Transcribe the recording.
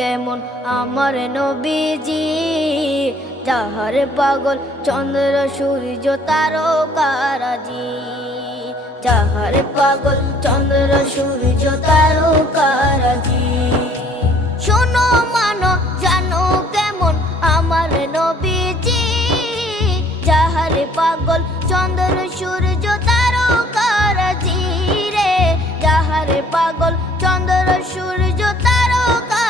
কেমন আমার নবীজি, যাহার পাগল চন্দ্র সূর্য তারকারাজি, যাহার পাগল চন্দ্র সূর্য তারকারাজি। শোনো মানো জানো কেমন আমার নবীজি, যাহার পাগল চন্দ্র সূর্য তারকারাজি রে, যাহার পাগল চন্দ্র সূর্য তারকা